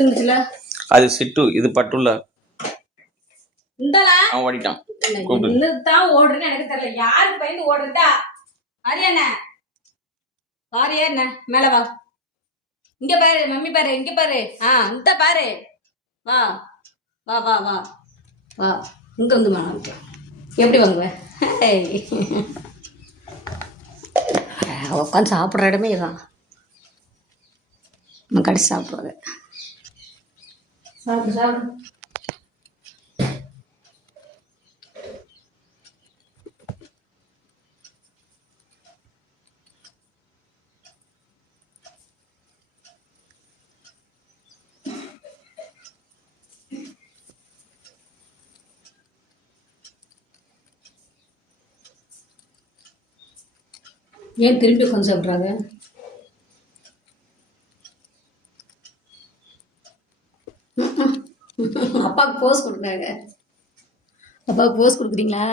இருந்துச்சுல அது சிட்டு, இது பட்டுல. இந்தலா அவன் ஓடிட்டான். என்னதான் ஓடுறேன்னு எனக்கு தெரியல. யாருக்கு பயந்து ஓடுறதா? ஆரியாண்ணா பாரியா என்ன மேல வா. இங்க பாரு மம்மி பாரு, இங்க பாரு. இந்த பாரு. வா வா வா வா வா. இங்க வந்து மாட்டு எப்படி வாங்குவேன்? உட்காந்து சாப்பிட்ற இடமே இதுதான். நம்ம கடிச்சு சாப்பிடுறது. சாப்பிடு சாப்பிடு. ஏன் திரும்பி உட்காந்து சாப்பிட்றாங்க? அப்பாவுக்கு போஸ் கொடுக்குறாங்க. அப்பாவுக்கு போஸ் கொடுக்குறீங்களா?